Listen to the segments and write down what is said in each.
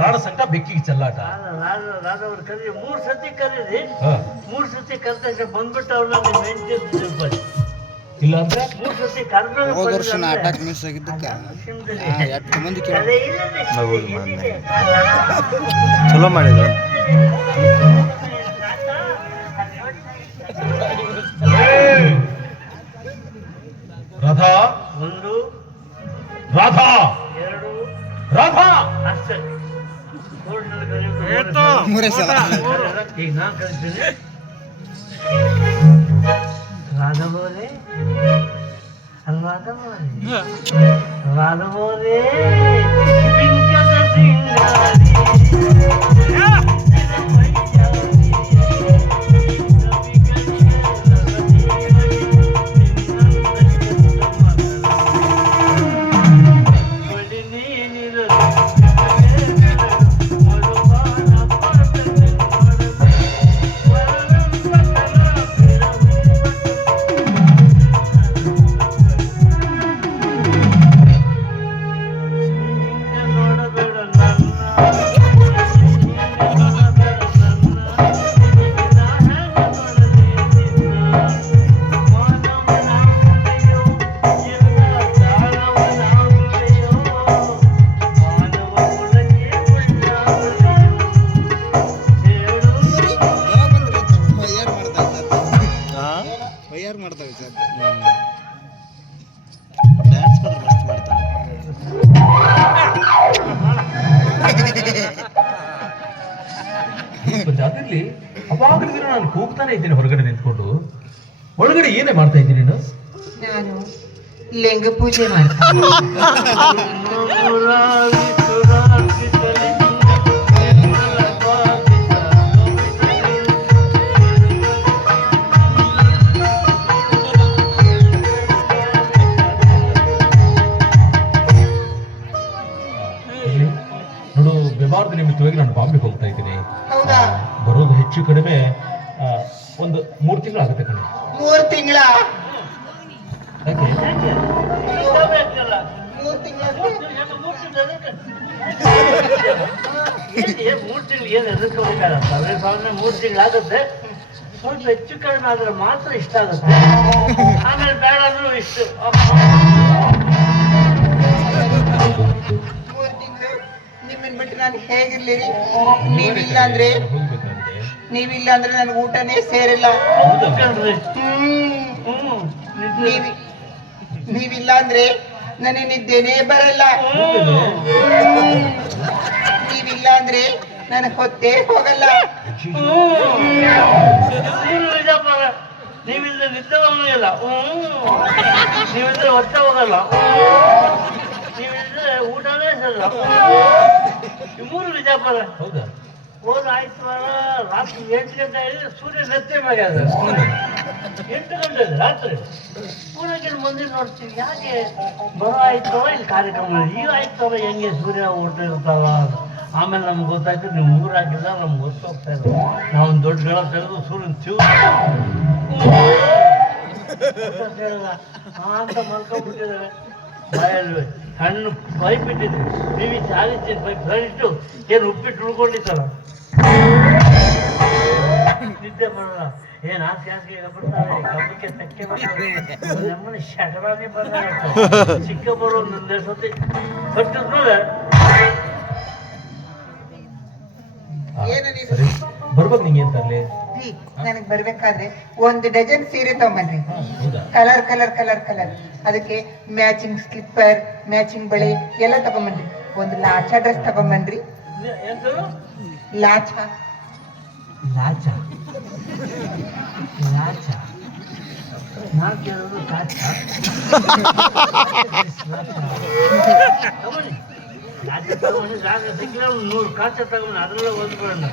ರಾಣ ಸಂಕಟ ಬೆಕ್ಕಿಗೆ ಚೆಲ್ಲಾಟ. ರಾಧವ್ರು ಕರೀರಿ 3 ಸತಿ ಕರೀರಿ. 3 ಸತಿ ಕರೆದ ತಕ್ಷಣ ಬಂದ್ಬಿಟ್ಟು ಅವ್ರನ್ನ ನಿಮ್ಮ ಹೆಂಡತಿ ಬನ್ನಿ. ಇಲ್ಲ ಅಂದ್ರೆ 3 ಸತಿ ಕರೆದ ಹೋದ ವರ್ಷ ನಾಟಕ ಮಿಸ್ ಆಗಿದ್ದಕ್ಕೆ 8 ಮಂದಿ ಚಲೋ ಮಾಡಿದ್ರು. ರಾಧಾ 1 ರಾಧಾ 2 ರಾಧಾ ಅಷ್ಟೇ. ಮೂರೇ ಸಲ ಈಗ ನಾನು ಕರಿತೀನಿ. ರಾಧವರೇ ರಾಧವರೇ ಬಿಂಕದ ಸಿಂಗಾರಿ ಮಾಡ್ತಾವೆ ಸರ್. ಡ್ಯಾನ್ಸ್ ಮಾತ್ರ ಮಸ್ತ್ ಮಾಡ್ತಾವೆ. ಜಾತ್ರೆಯಲ್ಲಿ ಅವಾಗಲಿಂದ ನಾನು ಕೂಗ್ತಾನೆ ಇದ್ದೀನಿ ಹೊರಗಡೆ ನಿಂತ್ಕೊಂಡು. ಒಳಗಡೆ ಏನೇ ಮಾಡ್ತಾ ಇದ್ದೀನಿ ನೀನು? ನಾನು ಲಿಂಗ ಪೂಜೆ ಮಾಡ್ತೀನಿ. ನೋಡು, ವ್ಯವಹಾರದ ನಿಮಿತ್ತವಾಗಿ ನಾನು ಬಾಂಬೆಗೆ ಹೋಗ್ತಾ ಇದ್ದೀನಿ. ಹೌದಾ? ಬರೋದು ಹೆಚ್ಚು ಕಡಿಮೆ ಒಂದು 3 ತಿಂಗಳಾಗುತ್ತೆ ಕಣೆ. 3 ತಿಂಗಳ? ಯಾಕೆ? 3 ತಿಂಗಳ 3 ತಿಂಗಳು ಏನು ಎದಕ್ಕೆ ಹೋಗ್ಬೇಕಾಗತ್ತೆ? 3 ತಿಂಗಳಾಗುತ್ತೆ. ಸ್ವಲ್ಪ ಹೆಚ್ಚು ಕಡಿಮೆ ಆದ್ರೆ ಮಾತ್ರ ಇಷ್ಟ ಆಗುತ್ತೆ. ಆಮೇಲೆ ಬೇಡ ಅಂದ್ರೂ ಇಷ್ಟು. 3 ತಿಂಗಳು ನಿಮ್ಮನ್ ಬಿಟ್ಟು ನಾನು ಹೇಗಿರ್ಲಿ? ನೀವಿಲ್ಲ ಅಂದ್ರೆ ನನ್ಗೆ ಊಟನೇ ಸೇರಿಲ್ಲ. ನೀವಿಲ್ಲ ಅಂದ್ರೆ ನನಗೆ ನಿದ್ದೆನೇ ಬರಲ್ಲ. ನೀವಿಲ್ಲ ಅಂದ್ರೆ ನನಗೆ ಹೊತ್ತೇ ಹೋಗಲ್ಲ. ನೀವಿಲ್ಲದೆ ನಿದ್ದೆ ಇಲ್ಲ, ನೀವಿದ್ರೆ ಹೊಟ್ಟೆ ಹೋಗಲ್ಲ, ನೀವಿದ್ರೆ ಊಟನೇ ಸಲ್ಲ. 3 ವಿಜಾಪುರ. ಹೌದಾ? ಹೋದ ಆಯ್ತವಾರ ರಾತ್ರಿ 8 ಗಂಟೆ ಆಗಿದೆ. ಸೂರ್ಯ ನೆತ್ತೆ ಮ್ಯಾಗ 8 ಗಂಟೆ ರಾತ್ರಿ. ಪೂರಕ್ಕೆ ಮುಂದೆ ನೋಡ್ತೀವಿ, ಯಾಕೆ ಬರೋ ಆಯ್ತವ ಇಲ್ಲಿ ಕಾರ್ಯಕ್ರಮ ಈಗ ಆಯ್ತವ, ಹೆಂಗೆ ಸೂರ್ಯ ಹೊರಟಿರ್ತಾವ. ಆಮೇಲೆ ನಮ್ಗೆ ಗೊತ್ತಾಯ್ತು ನೀವು ಊರಾಗಿಲ್ಲ, ನಮ್ಗೆ ಗೊತ್ತಾಗ್ತಾ ಇಲ್ಲ. ನಾವೊಂದು ದೊಡ್ಡ ಗಳ ತೆಗೆದು ಸೂರ್ಯನ ಚೂ ಅಂತ ಮಲ್ಕೊಂಡ್ಬಿಟ್ಟಿದ್ದೇವೆ. ಬಾಯಲ್ಲಿ ಸಣ್ಣ ಪೈಪ್ ಇಟ್ಟಿದ್ವಿ, ನೀವು ಚಾಲಿಸಿದ ಪೈಪ್ ಸರಿಟ್ಟು ಏನು ಉಪ್ಪಿಟ್ಟು ಉಳ್ಕೊಂಡಿತ್ತಲ್ಲ, ನಿದ್ದೆ ಬರೋಲ್ಲ. ಏನು ಆಸೆ ಆಸೆಗೆ ಬರ್ತಾರೆ, ಕಬ್ಬಕ್ಕೆ ತೆಕ್ಕೆ ಬರ್ತಾರೆ, ನಮ್ಮನೆ ಶಟರಾಗಿ ಬರ್ತಾರೆ. ಚಿಕ್ಕ ಬರೋ ಒಂದೊಂದೇ ಸತಿ ಕಟ್ಟಿದ್ಮೇಲೆ ಬರ್ಬೇಕು. ನಿಂಗೆ ಅಂತ ಅಲ್ಲಿ ನನಗೆ ಬರ್ಬೇಕಾದ್ರೆ 1 ಡಜನ್ ಸೀರೆ ತಗೊಂಬನ್ರಿ. ಕಲರ್ ಕಲರ್ ಕಲರ್ ಕಲರ್, ಅದಕ್ಕೆ ಮ್ಯಾಚಿಂಗ್ ಸ್ಲಿಪ್ಪರ್, ಮ್ಯಾಚಿಂಗ್ ಬಳೆ ಎಲ್ಲ ತಗೊಂಬನ್ರಿ. 1 ಲಾಚಾ ಡ್ರೆಸ್ ತಗೊಂಬನ್ರಿ. ಲಾಚಾ ಲಾಚ ಲಾಚ ನಾನು ಕೇಳೋದು ಕಾಚ. ಲಾಚ ತಗೊಂಡು ಜಾಗ ಸಿಕ್ಕರೆ 100 ಕಾಚ ತಗೊಂಡು ಅದರಲ್ಲೇ ಓದ್ಕೊಳ್ಳೋಣ.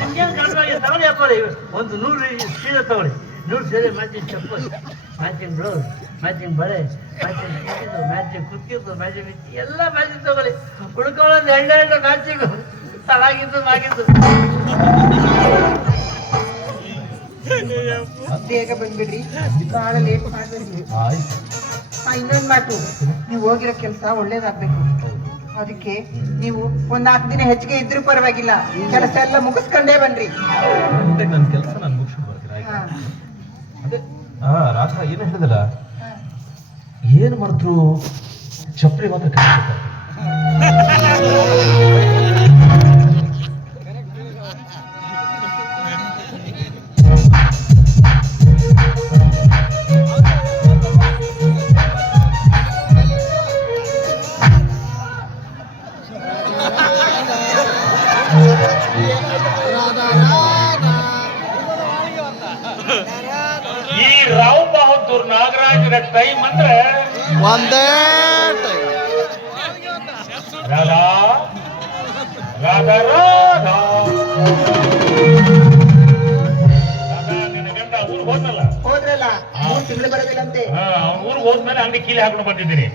ನಿಮ್ಗೇನು ಗಂಡಾಗಿ ತಗೊಳ್ಳಿ ಅಪ್ಪಾರಿ, 100 ಸೀರೆ ತಗೊಳ್ಳಿ. 100 ಸೀರೆ ಮ್ಯಾಚಿಂಗ್ ಚಪ್ಪಲ್, ಮ್ಯಾಚಿಂಗ್ ಬ್ಲೌಸ್, ಮ್ಯಾಚಿಂಗ್ ಬಳೆ, ಮ್ಯಾಚಿಂಗ್ ಕಿಟ್ಟಿದ್ದು, ಮ್ಯಾಚಿಂಗ್ ಕುತ್ತಿದ್ದು, ಮ್ಯಾಚಿಂಗ್ ಎಲ್ಲ ಮ್ಯಾಚಿಂಗ್ ತಗೊಳ್ಳಿ. ಹುಡ್ಕೊಳ್ಳೋದು ಎಂಡ ಮ್ಯಾಚಿಂಗು ತಲಾಗಿದ್ದು ಆಗಿದ್ದು. ಬೇಗ ಬಂದ್ಬಿಡ್ರಿ, ಬಹಳ ಲೇಟ್ ಮಾಡ್ಬೇಡ್ರಿ. ಇನ್ನೊಂದು ಮಾತು, ನೀವು ಹೋಗಿರೋ ಕೆಲಸ ಒಳ್ಳೇದಾಗ್ಬೇಕು. ಅದಕ್ಕೆ ನೀವು ಒಂದ್ 4 ದಿನ ಹೆಚ್ಚಿಗೆ ಇದ್ರೂ ಪರವಾಗಿಲ್ಲ, ಕೆಲಸ ಎಲ್ಲ ಮುಗಿಸ್ಕೊಂಡೇ ಬನ್ರಿ. ನನ್ನ ಕೆಲಸ ನಾನು ಮುಗಿಸ್ಕೊಂಡು ಬರ್ತೀನಿ ಆಯ್ತಾ? ಹಾ. ಅದೇ ರಾಧ ಏನು ಹೇಳಿದಲ್ಲ, ಏನು ಮಾಡಿದ್ರು ಚಪ್ಪಲಿ ಮಾತ್ರ ಕಲಿಸ್ತಾರೆ. ಈ ರಾವ್ ಬಹದ್ದೂರ್ ನಾಗರಾಜರ ಟೈಮ್ ಅಂದ್ರೆ ಒಂದೇ ರಾಧಾ ರಾಧಾ ರಾಧಾ ರಾಧಾ ನಿನ್ನ ಗಂಡ ಊರಿಗೆ ಹೋದ್ನಲ್ಲ, ಹೋದ್ರಲ್ಲ 3 ತಿಂಗಳು ಬರೋದಿಲ್ಲಂತೆ. ಅವ್ನ ಊರಿಗೆ ಹೋದ್ಮೇಲೆ ಅಂಗಡಿ ಕೀಲಿ ಹಾಕೊಂಡು ಬಂದಿದ್ದೀನಿ.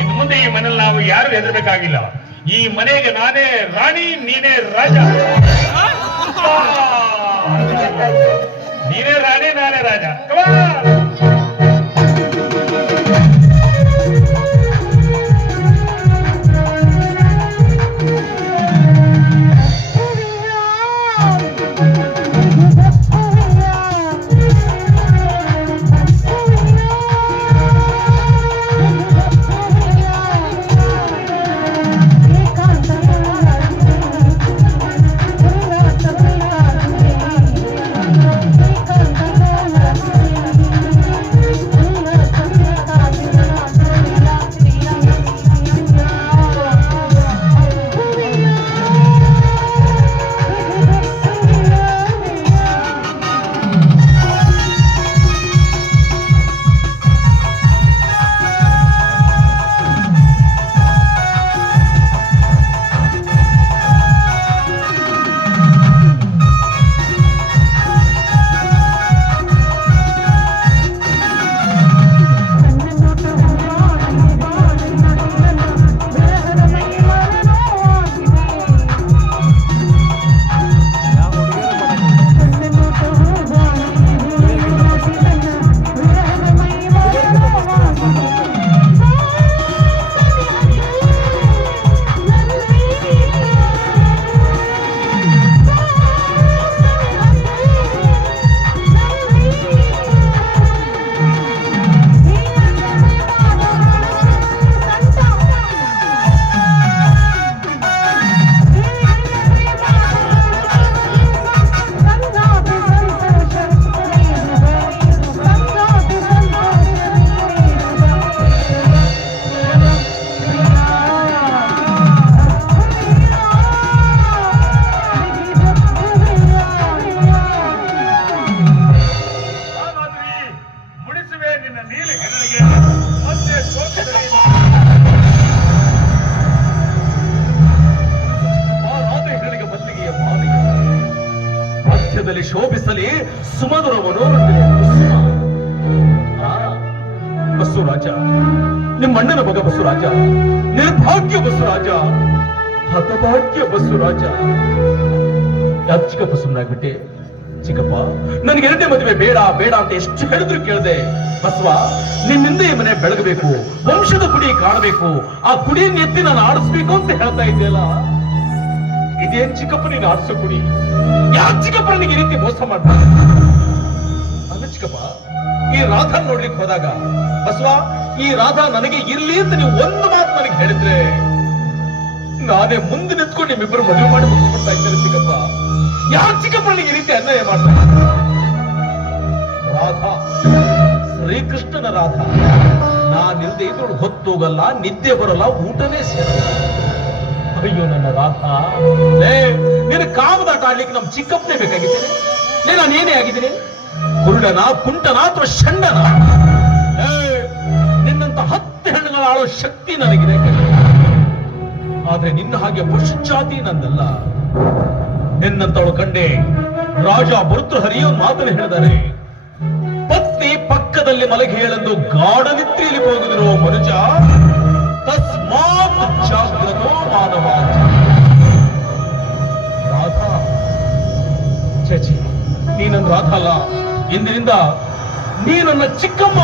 ಇನ್ನು ಮುಂದೆ ಈ ಮನೇಲಿ ನಾವು ಯಾರು ಹೆದರ್ಬೇಕಾಗಿಲ್ಲ. ಈ ಮನೆಗೆ ನಾನೇ ರಾಣಿ, ನೀನೇ ರಾಜ. ನೀನೇ ರಾಣಿ, ನಾನೇ ರಾಜ. ಶೋಭಿಸಲಿ ಸುಮಧುರ ಮನೋರಂಜನೆ ಬಸವರಾಜ, ನಿಮ್ಮ ಅಣ್ಣನ ಮಗ ಬಸವರಾಜ, ನಿರ್ಭಾಗ್ಯ ಬಸವರಾಜ, ಹತಭಾಗ್ಯ ಬಸವರಾಜ. ಯಾಕೆ ಚಿಕ್ಕಪ್ಪ ಸುಮ್ಮನಾಗ್ಬಿಟ್ಟೆ? ಚಿಕ್ಕಪ್ಪ, ನನಗೆ 2ನೇ ಮದುವೆ ಬೇಡ ಬೇಡ ಅಂತ ಎಷ್ಟು ಹೇಳಿದ್ರು ಕೇಳದೆ. ಬಸವ, ನಿನ್ನಿಂದ ಈ ಮನೆ ಬೆಳಗಬೇಕು, ವಂಶದ ಕುಡಿ ಕಾಣಬೇಕು, ಆ ಕುಡಿಯನ್ನು ಎತ್ತಿ ನಾನು ಆಡಿಸ್ಬೇಕು ಅಂತ ಹೇಳ್ತಾ ಇದ್ದೆಲ್ಲ. ಇದೇನ್ ಚಿಕ್ಕಪ್ಪ ನೀನು ಆಡಿಸೋ ಕುಡಿ? ಯಾಕೆ ಚಿಕ್ಕಪ್ಪ ನನಗೆ ಈ ರೀತಿ ಮೋಸ ಮಾಡ್ತಾರೆ? ಅಲ್ಲ ಚಿಕ್ಕಪ್ಪ, ಈ ರಾಧಾ ನೋಡ್ಲಿಕ್ಕೆ ಹೋದಾಗ ಬಸವ, ಈ ರಾಧಾ ನನಗೆ ಇರ್ಲಿ ಅಂತ ನೀವು ಒಂದು ಮಾತು ನನಗೆ ಹೇಳಿದ್ರೆ ನಾನೇ ಮುಂದೆ ನಿಂತ್ಕೊಂಡು ನಿಮ್ಮಿಬ್ಬರು ಮದುವೆ ಮಾಡಿ ಮುಗಿಸ್ಕೊಡ್ತಾ ಇದ್ದೇನೆ ಚಿಕ್ಕಪ್ಪ. ಯಾಕೆ ಚಿಕ್ಕಪ್ಪ ನನಗೆ ಈ ರೀತಿ ಅನ್ಯಾಯ ಮಾಡ್ತಾರೆ? ರಾಧಾ ಶ್ರೀಕೃಷ್ಣನ ರಾಧಾ, ನಾನಿಲ್ದೆ ಇದ್ರೊಳಗೆ ಹೊತ್ತೋಗಲ್ಲ, ನಿದ್ದೆ ಬರಲ್ಲ, ಊಟನೇ ಸೇರಲ್ಲ. ಅಯ್ಯೋ ನನ್ನ ರಾಧಾ, ನಿನ್ನ ಕಾಮದಾಟ ಆಡ್ಲಿಕ್ಕೆ ನಮ್ ಚಿಕ್ಕಪ್ಪನೇ ಬೇಕಾಗಿದ್ದೇನೆ. ನಾನೇನೇ ಆಗಿದ್ದೀನಿ? ಕುರುಡನ, ಕುಂಟನ ಅಥವಾ ಷಂಡನ? ನಿನ್ನಂತ 10 ಹೆಣ್ಣುಗಳ ಆಳೋ ಶಕ್ತಿ ನನಗಿದೆ. ಆದ್ರೆ ನಿನ್ನ ಹಾಗೆ ಪಶುಚಾತಿ ನಂದಲ್ಲ. ನಿನ್ನಂತವಳು ಕಂಡೆ ರಾಜ ಭರ್ತೃಹರಿಯ ಮಾತನ್ನು ಹೇಳಿದ್ದಾರೆ. ಪತ್ನಿ ಪಕ್ಕದಲ್ಲಿ ಮಲಗಿ ಹೇಳೆಂದು ಗಾಢ ನಿದ್ರೆಯಲ್ಲಿ ಹೋಗುದಿರೋ ಮನುಜ, ತಸ್ಮಾತ್ ಜಾಗ್ರತೋ ಮಾನವ. ರಾಧಾ, ಚಚಿ, ನೀನನ್ನ ರಾಧಾ ಅಲ್ಲ, ಇಂದಿನಿಂದ ನೀ ನನ್ನ ಚಿಕ್ಕಮ್ಮ.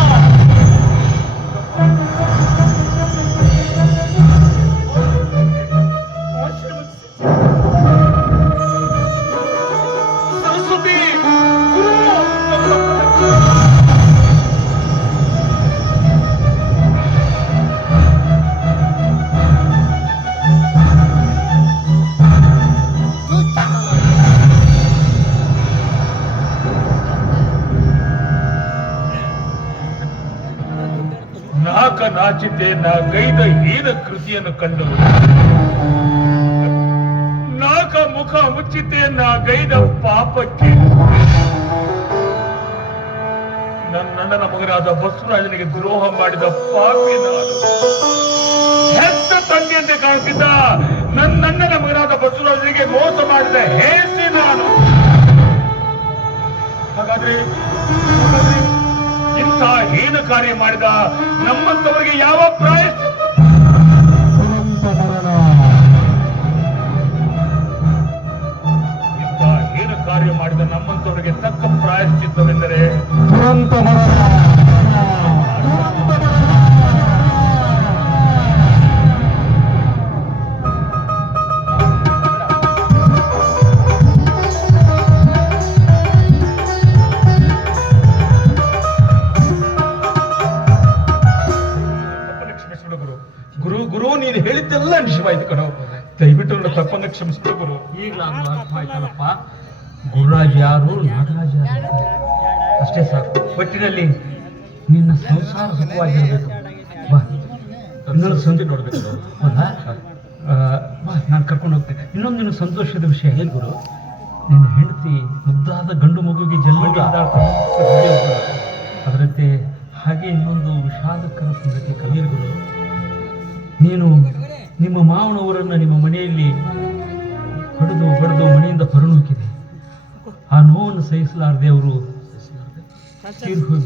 ನಾಚಿತೆಯನ್ನ ಗೈದ ಹೀನ ಕೃತಿಯನ್ನು ಕಂಡು ನಾಕ ಮುಖ ಮುಚ್ಚಿತೆಯನ್ನ ಗೈದ ಪಾಪಕ್ಕೆ ನನ್ನ ಮಗನಾದ ಬಸವರಾಜನಿಗೆ ದ್ರೋಹ ಮಾಡಿದ ಪಾಪಿ ನಾನು. ಹೆತ್ತ ತಂದೆಯಂತೆ ಕಾಣುತ್ತಿದ್ದ ನನ್ನ ಮಗನಾದ ಬಸವರಾಜನಿಗೆ ಮೋಸ ಮಾಡಿದ ಹೇಸಿ ನಾನು. ಹಾಗಾದ್ರೆ ಇಂಥ ಹೀನ ಕಾರ್ಯ ಮಾಡಿದ ನಮ್ಮಂತವರಿಗೆ ಯಾವ ಪ್ರಾಯಶ್ಚಿತ್ತ? ಇಂಥ ಹೀನ ಕಾರ್ಯ ಮಾಡಿದ ನಮ್ಮಂತವರಿಗೆ ತಕ್ಕ ಪ್ರಾಯಶ್ಚಿತ್ತವೆಂದರೆ ಗುರು ನೀನು ಹೇಳಿದ್ದೆಲ್ಲ ನಿಜವಾಯ್ತು ಕಣೋ. ದಯವಿಟ್ಟು ನನ್ನ ತಪ್ಪನ್ನು ಕ್ಷಮಿಸ್ಬಿಡು ಗುರು. ಈಗ ಅರ್ಥ ಆಯ್ತಲ್ಲಪ್ಪ, ಗುರುರಾಜ್ ಯಾರು, ನಾಗರಾಜ್ ಯಾರು ಅಷ್ಟೇ ಸಾಕು. ಒಟ್ಟಿನಲ್ಲಿ ನಿನ್ನ ಸಂಸಾರ ಸುಖವಾಗಿರ್ಬೇಕು. ಬಾ, ಇನ್ನೊಂದು ಸಂಜೆ ನೋಡ್ಬೇಕು. ಹೌದಾ? ಬಾ, ನಾನು ಕರ್ಕೊಂಡು ಹೋಗ್ತೇನೆ. ಇನ್ನೊಂದು ನಿನ್ನ ಸಂತೋಷದ ವಿಷಯ ಏನು ಗುರು, ನಿನ್ನ ಹೆಂಡತಿ ಮುದ್ದಾದ ಗಂಡು ಮಗುವಿಗೆ ಜನ್ಮಕ್ಕೆ ಅದರಂತೆ ಹಾಗೆ ಇನ್ನೊಂದು ವಿಷಾದಕರ ಸಂಗತಿ ಕಲಿಯರು ಗುರು. ನೀನು ನಿಮ್ಮ ಮಾವನವರನ್ನು ನಿಮ್ಮ ಮನೆಯಲ್ಲಿ ಹೊಡೆದು ಮನೆಯಿಂದ ಹೊರನೂಕಿದೆ. ಆ ನೋವನ್ನು ಸಹಿಸಲಾರದೆ ಅವರು ತೀರು ಹೋಗಿ.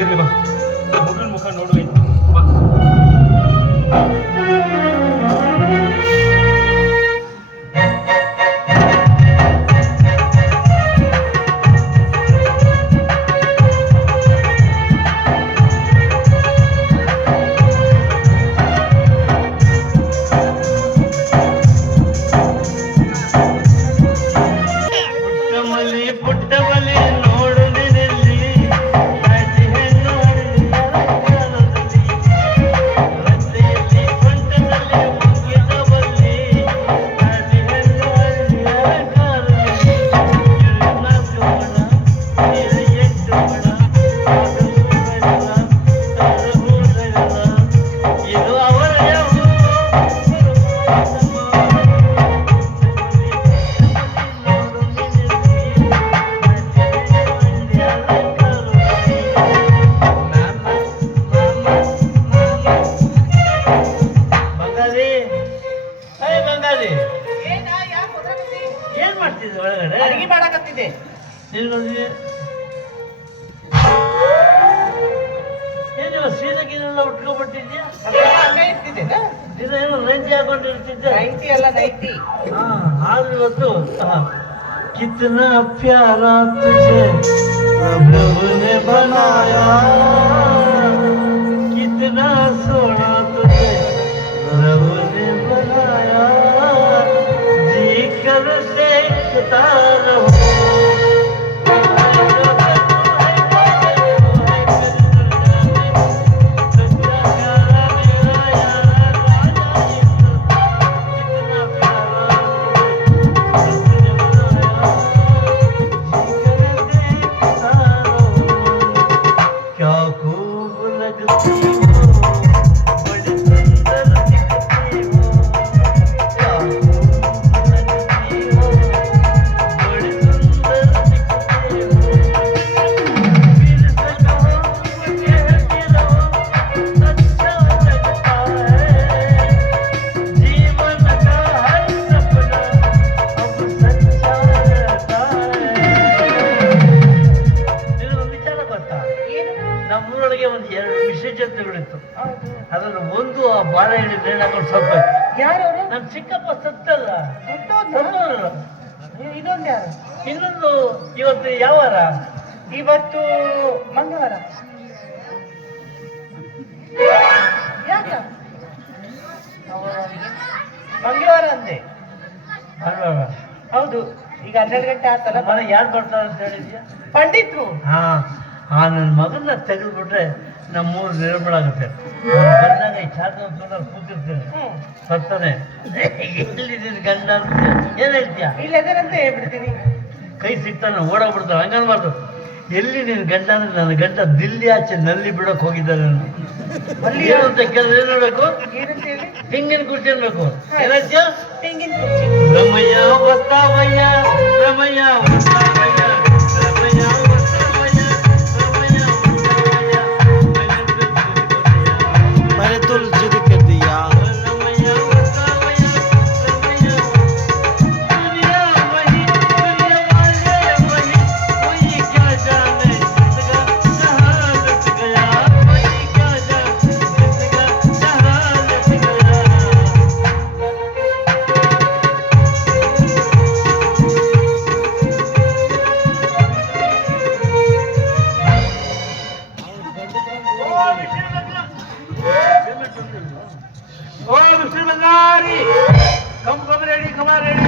ಇರ್ಲಿ ಬಾ, ಮಗನ ಮುಖ ನೋಡುವೆ ಬಾ. ಪುಟ್ಟಮಲ್ಲಿ ನೋಡು ನಿನ್ನಲ್ಲಿ ತಾಜಿ ಹೆಣ್ಣು ಹಳ್ಳಿಯಲ್ಲಿ ರಸ್ತೆಯಲ್ಲಿ ಪಂಟದಲ್ಲಿ ಮುಗಿದವಲ್ಲಿ ತಾಜಿ ಹೆಣ್ಣು ಇದು ಅವರ ಏನ್ ಮಾಡ್ತಿದ್ದೆ ಒಳಗಡೆ? ಅಡಿಗೆ ಮಾಡಕತ್ತಿದೆ. ನಿಲ್ಗೊಂದಿದೆ ಏನಿಲ್ಲ, ಸೀರೆಗೀನೆಲ್ಲ ಉಟ್ಕೊಬಿಟ್ಟಿದ್ಯಾ? ಹಂಗ ಇರ್ತಿದ್ದೇನಾ? ದಿನ ಏನೋ ನೈಂಟಿ ಹಾಕೊಂಡಿರ್ತಿದ್ದೆ. 90 ಅಲ್ಲ 90. ಆದ್ರೆ ಇವತ್ತು कितना प्यारा तुझे प्रभु ने बनाया, कितना सोना तुझे प्रभु ने बनाया, जी कर देखता रहो. ನಮ್ಮೂರೊಳಗೆ ಒಂದು 2 ವಿಶೇಷತೆಗಳಿತ್ತು. ಅದರಲ್ಲಿ ಒಂದು ಆ ಬಾರ ಹಿಡಿ ನೇಣು ಹಾಕೊಂಡು ಸತ್ತ. ಯಾರವರು? ನಮ್ಮ ಚಿಕ್ಕಪ್ಪ ಸತ್ತಲ್ಲ, ಸತ್ತೋದ್ರು. ಇನ್ನೊಂದು ಯಾರು? ಇನ್ನೊಂದು ಇವತ್ತು ಯಾವ ವಾರ? ಇವತ್ತು ಮಂಗಳವಾರ. ಯಾಕ ಮಂಗಳವಾರ ಅಂದೆ? ಭಾನುವಾರ. ಹೌದು. ಈಗ 12 ಗಂಟೆ ಆತಲ್ಲ. ಮನೆ ಯಾರು ಬರ್ತಾರೆ ಅಂತ ಹೇಳಿದ್ಯಾ? ಪಂಡಿತ್ರು. ಆ ನನ್ನ ಮಗನ್ನ ತೆಗೆದ್ಬಿಟ್ರೆ ನಮ್ಮೂರು ನಿರ್ಮೂಲ ಆಗುತ್ತೆ. ಬಂದಾಗ ಈ ಚಾದ ಕೂತಿರ್ತೇನೆ, ಬರ್ತಾನೆ ಎಲ್ಲಿದ್ದೀನಿ ಗಂಡ ಅಂತ ಏನ್ ಹೇಳ್ತೀಯ? ಇಲ್ಲದರಂತ ಹೇಳ್ಬಿಡ್ತೀನಿ. ಕೈ ಸಿಗ್ತಾನೆ ಓಡಾಗ್ಬಿಡ್ತಾನೆ, ಹಂಗನ್ಬಾರ್ದು. ಎಲ್ಲಿ ನೀನು ಗಂಡ ಅಂದ್ರೆ ನನ್ನ ಗಂಡ ದಿಲ್ಲಿ ಆಚೆ ನಲ್ಲಿ ಬಿಡಕ್ ಹೋಗಿದ್ದಾರೆ ಅಲ್ಲಿ ಏನಂತ ಕೆಲಸ ಏನ್ ಹೇಳ್ಬೇಕು ಏನಂತ ಹೇಳಿ ತೆಂಗಿನ ಕುರ್ಚಿ ಅನ್ಬೇಕು ಏನಾಯ್ತು ತೆಂಗಿನ ಕುರ್ಚಿ ರಮಯ್ಯ ಬಸ್ತಾವಯ್ಯ ರಮಯ್ಯ ಬಸ್ತಾವಯ್ಯ ರಮಯ್ಯ ಬಸ್ತಾವಯ್ಯ ರಮಯ್ಯ ಬಸ್ತಾವಯ್ಯ मैंने तो जिद कर दिया ರಮಯ್ಯ ಬಸ್ತಾವಯ್ಯ ರಮಯ್ಯ दुनिया वही दुनिया वाले वही वही क्या जाने जिसका जहां लट गया वही क्या जाने जिसका जहां लट गया ಓ ಮಿಸ್ಟರ್ ಬಂಗಾರಿ ಕಮ್ ರೆಡಿ ಕಮ ರೆಡಿ